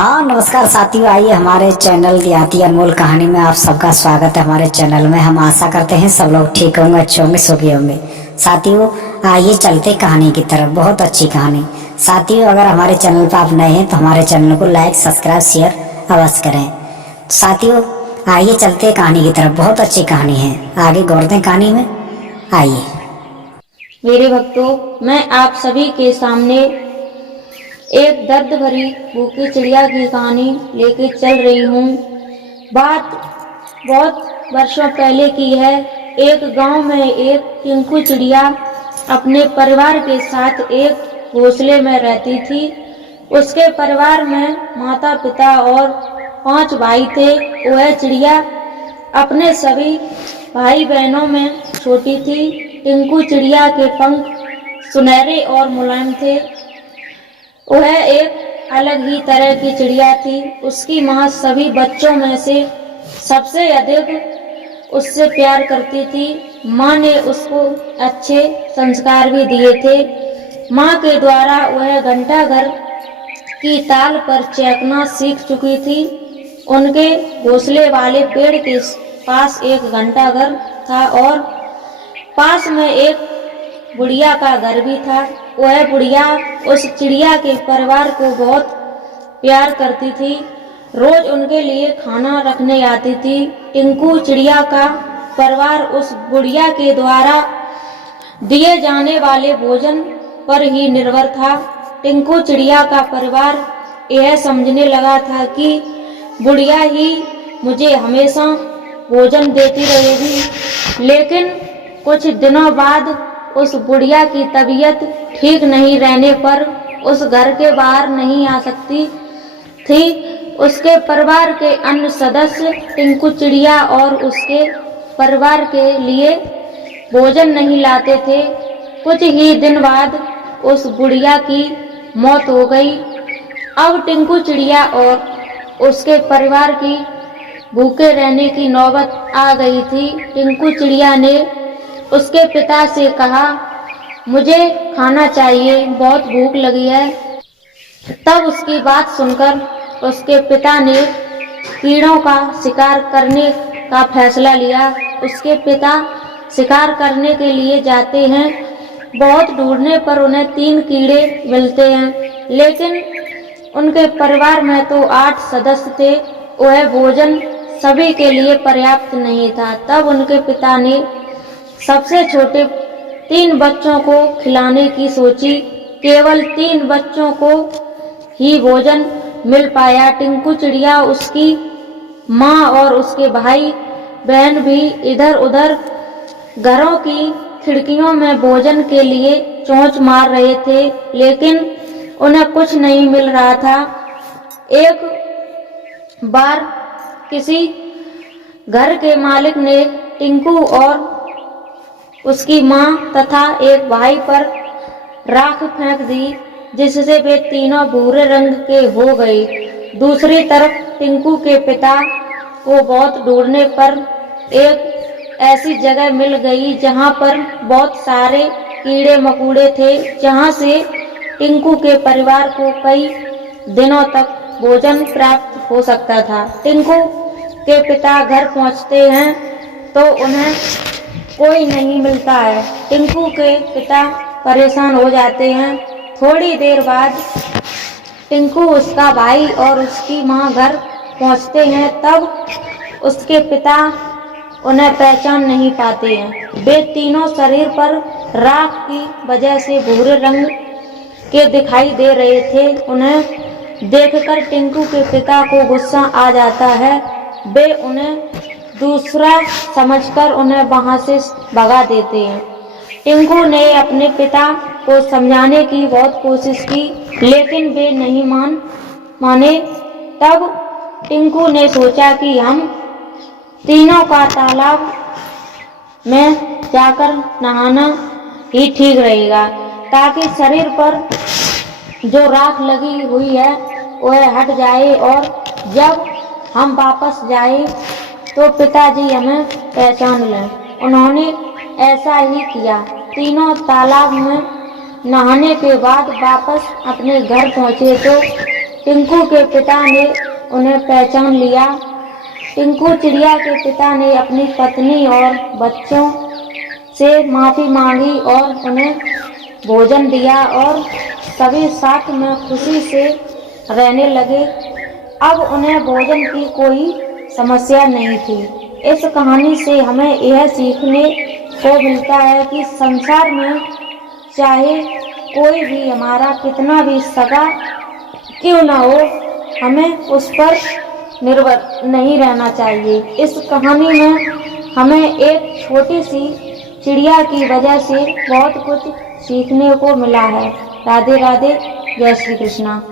हाँ नमस्कार साथियों, आइए हमारे चैनल देहाती अनमोल कहानी में आप सबका स्वागत है। हमारे चैनल में हम आशा करते हैं सब लोग ठीक होंगे, अच्छे होंगे, सुखी होंगे। साथियों आइए चलते कहानी की तरफ। बहुत अच्छी कहानी। साथियों अगर हमारे चैनल पर आप नए हैं तो हमारे चैनल को लाइक सब्सक्राइब शेयर अवश्य करें। साथियों आइए चलते कहानी की तरफ। बहुत अच्छी कहानी है, आगे गौरते हैं कहानी में। आइए। मेरे भक्तों, मैं आप सभी के सामने एक दर्द भरी भूखी चिड़िया की कहानी लेके चल रही हूँ। बात बहुत वर्षों पहले की है। एक गांव में एक टिंकू चिड़िया अपने परिवार के साथ एक घोंसले में रहती थी। उसके परिवार में माता पिता और 5 भाई थे। वह चिड़िया अपने सभी भाई बहनों में छोटी थी। टिंकू चिड़िया के पंख सुनहरे और मुलायम थे। वह एक अलग ही तरह की चिड़िया थी। उसकी माँ सभी बच्चों में से सबसे अधिक उससे प्यार करती थी। माँ ने उसको अच्छे संस्कार भी दिए थे। माँ के द्वारा वह घंटा घर की ताल पर चहकना सीख चुकी थी। उनके घोंसले वाले पेड़ के पास एक घंटा घर था और पास में एक बुढ़िया का घर भी था। वह बुढ़िया उस चिड़िया के परिवार को बहुत प्यार करती थी। रोज उनके लिए खाना रखने आती थी। टिंकू चिड़िया का परिवार उस बुढ़िया के द्वारा दिए जाने वाले भोजन पर ही निर्भर था। टिंकू चिड़िया का परिवार यह समझने लगा था कि बुढ़िया ही मुझे हमेशा भोजन देती रहेगी। लेकिन कुछ दिनों बाद उस बुढ़िया की तबीयत ठीक नहीं रहने पर उस घर के बाहर नहीं आ सकती थी। उसके परिवार के अन्य सदस्य टिंकू चिड़िया और उसके परिवार के लिए भोजन नहीं लाते थे। कुछ ही दिन बाद उस बुढ़िया की मौत हो गई। अब टिंकू चिड़िया और उसके परिवार की भूखे रहने की नौबत आ गई थी। टिंकू चिड़िया ने उसके पिता से कहा, मुझे खाना चाहिए, बहुत भूख लगी है। तब उसकी बात सुनकर उसके पिता ने कीड़ों का शिकार करने का फैसला लिया। उसके पिता शिकार करने के लिए जाते हैं। बहुत ढूंढने पर उन्हें 3 कीड़े मिलते हैं, लेकिन उनके परिवार में तो 8 सदस्य थे। वह भोजन सभी के लिए पर्याप्त नहीं था। तब उनके पिता ने सबसे छोटे 3 बच्चों को खिलाने की सोची। केवल 3 बच्चों को ही भोजन मिल पाया। टिंकू चिड़िया, उसकी माँ और उसके भाई बहन भी इधर उधर घरों की खिड़कियों में भोजन के लिए चोंच मार रहे थे, लेकिन उन्हें कुछ नहीं मिल रहा था। एक बार किसी घर के मालिक ने टिंकू और उसकी माँ तथा एक भाई पर राख फेंक दी, जिससे वे तीनों भूरे रंग के हो गए। दूसरी तरफ टिंकू के पिता को बहुत ढूंढने पर एक ऐसी जगह मिल गई जहाँ पर बहुत सारे कीड़े मकोड़े थे, जहाँ से टिंकू के परिवार को कई दिनों तक भोजन प्राप्त हो सकता था। टिंकू के पिता घर पहुँचते हैं तो उन्हें कोई नहीं मिलता है। टिंकू के पिता परेशान हो जाते हैं। थोड़ी देर बाद टिंकू, उसका भाई और उसकी माँ घर पहुँचते हैं। तब उसके पिता उन्हें पहचान नहीं पाते हैं। वे तीनों शरीर पर राख की वजह से भूरे रंग के दिखाई दे रहे थे। उन्हें देखकर टिंकू के पिता को गुस्सा आ जाता है। वे उन्हें दूसरा समझकर उन्हें वहां से भगा देते हैं। टिंकू ने अपने पिता को समझाने की बहुत कोशिश की, लेकिन वे नहीं माने। तब टिंकू ने सोचा कि हम तीनों का तालाब में जाकर नहाना ही ठीक रहेगा, ताकि शरीर पर जो राख लगी हुई है वह हट जाए और जब हम वापस जाए तो पिताजी हमें पहचान लें। उन्होंने ऐसा ही किया। तीनों तालाब में नहाने के बाद वापस अपने घर पहुँचे तो टिंकू के पिता ने उन्हें पहचान लिया। टिंकू चिड़िया के पिता ने अपनी पत्नी और बच्चों से माफ़ी मांगी और उन्हें भोजन दिया और सभी साथ में खुशी से रहने लगे। अब उन्हें भोजन की कोई समस्या नहीं थी। इस कहानी से हमें यह सीखने को मिलता है कि संसार में चाहे कोई भी हमारा कितना भी सगा क्यों ना हो, हमें उस पर निर्भर नहीं रहना चाहिए। इस कहानी में हमें एक छोटी सी चिड़िया की वजह से बहुत कुछ सीखने को मिला है। राधे राधे, जय श्री कृष्णा।